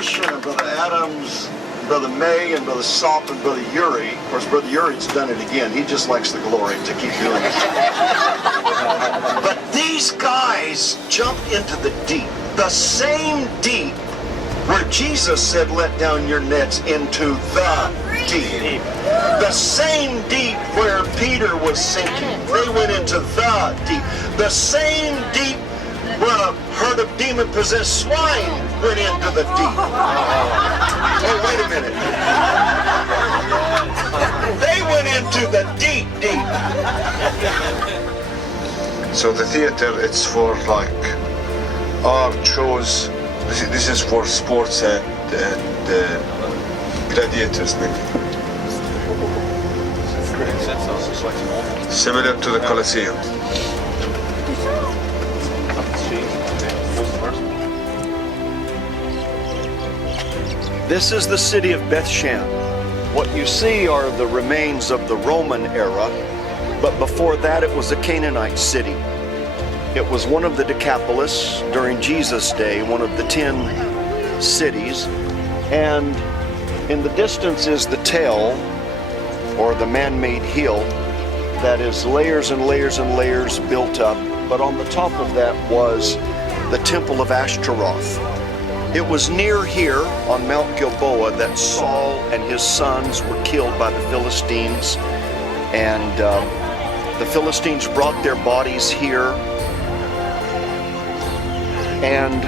Marcia and Brother Adams, Brother May and Brother Sop and Brother Uri. Of course, Brother Uri's done it again. He just likes the glory to keep doing it. But these guys jumped into the deep. The same deep where Jesus said, let down your nets into the deep. The same deep where Peter was sinking. They went into the deep. The same deep where a herd of demon-possessed swine went into the deep. Oh, wait a minute. They went into the deep, deep. So the theater, it's for like art shows. This is for sports and gladiators, maybe. Similar to the Colosseum. This is the city of Bethshan. What you see are the remains of the Roman era, but before that it was a Canaanite city. It was one of the Decapolis during Jesus' day, one of the 10 cities, and in the distance is the Tel, or the man-made hill, that is layers and layers and layers built up, but on the top of that was the temple of Ashtaroth. It was near here on Mount Gilboa that Saul and his sons were killed by the Philistines, and the Philistines brought their bodies here, and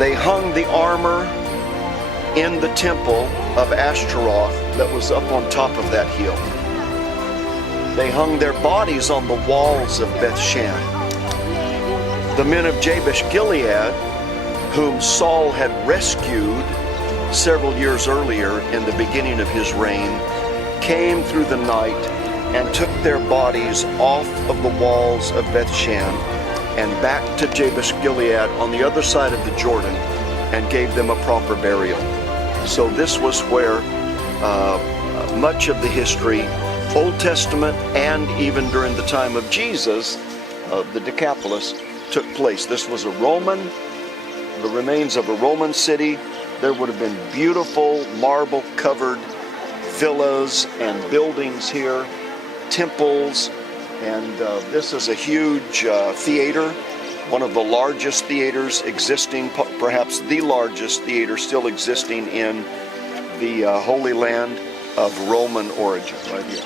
they hung the armor in the temple of Ashtaroth that was up on top of that hill. They hung their bodies on the walls of Bethshan. The men of Jabesh Gilead, whom Saul had rescued several years earlier in the beginning of his reign, came through the night and took their bodies off of the walls of Bethshan and back to Jabesh Gilead on the other side of the Jordan and gave them a proper burial. So this was where much of the history, Old Testament and even during the time of Jesus, the Decapolis, took place. This was the remains of a Roman city. There would have been beautiful marble-covered villas and buildings here, temples, and this is a huge theater, one of the largest theaters existing, perhaps the largest theater still existing in the Holy Land of Roman origin, right here.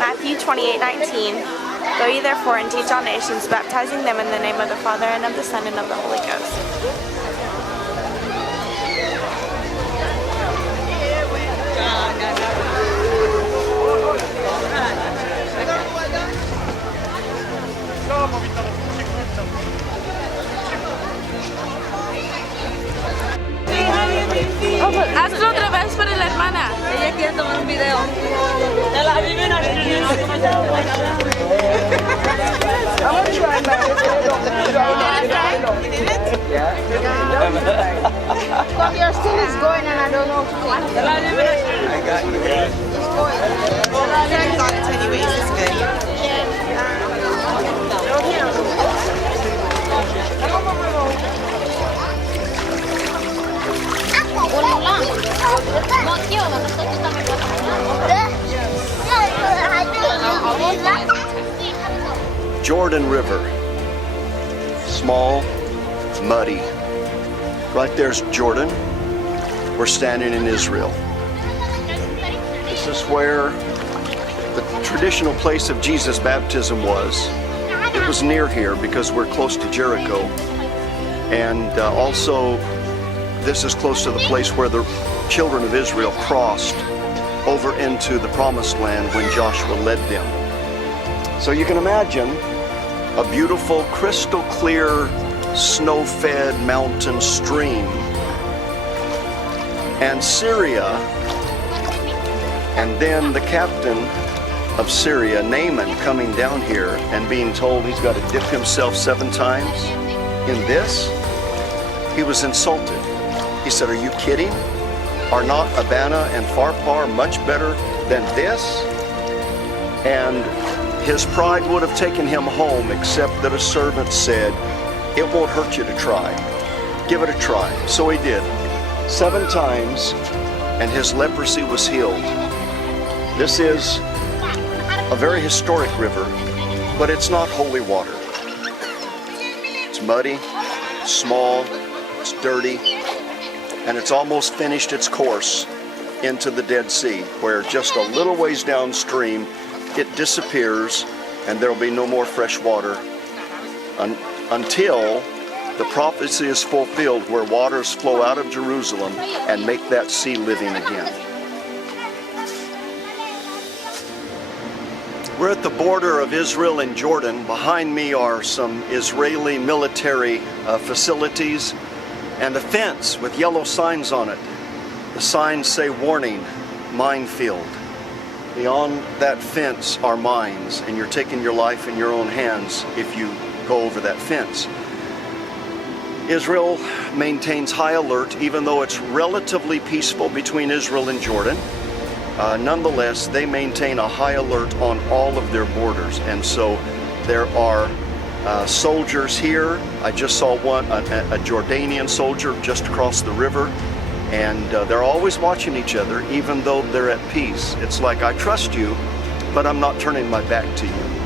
Matthew 28:19. Go ye therefore and teach all nations, baptizing them in the name of the Father and of the Son and of the Holy Ghost. Hazlo otra vez para la hermana. Ella quiere tomar un video. But your still is going and I don't know if I got you. it's going. Anyways, it's good. Jordan River. Small, muddy. Right there's Jordan. We're standing in Israel. This is where the traditional place of Jesus' baptism was. It was near here because we're close to Jericho. And also, this is close to the place where the children of Israel crossed over into the promised land when Joshua led them. So you can imagine a beautiful, crystal clear, snow-fed mountain stream. And Syria, and then the captain of Syria, Naaman, coming down here and being told he's got to dip himself 7 times in this. He was insulted. He said, "Are you kidding? Are not Abana and Pharpar much better than this?" And his pride would have taken him home, except that a servant said, "It won't hurt you to try. Give it a try." So he did. 7 times, and his leprosy was healed. This is a very historic river, but it's not holy water. It's muddy, small, it's dirty, and it's almost finished its course into the Dead Sea, where just a little ways downstream it disappears and there will be no more fresh water until the prophecy is fulfilled, where waters flow out of Jerusalem and make that sea living again. We're at the border of Israel and Jordan. Behind me are some Israeli military facilities and a fence with yellow signs on it. The signs say, "Warning, minefield." Beyond that fence are mines, and you're taking your life in your own hands if you go over that fence. Israel maintains high alert, even though it's relatively peaceful between Israel and Jordan. Nonetheless, they maintain a high alert on all of their borders, and so there are soldiers here. I just saw one, a Jordanian soldier just across the river, and they're always watching each other, even though they're at peace. It's like, I trust you, but I'm not turning my back to you.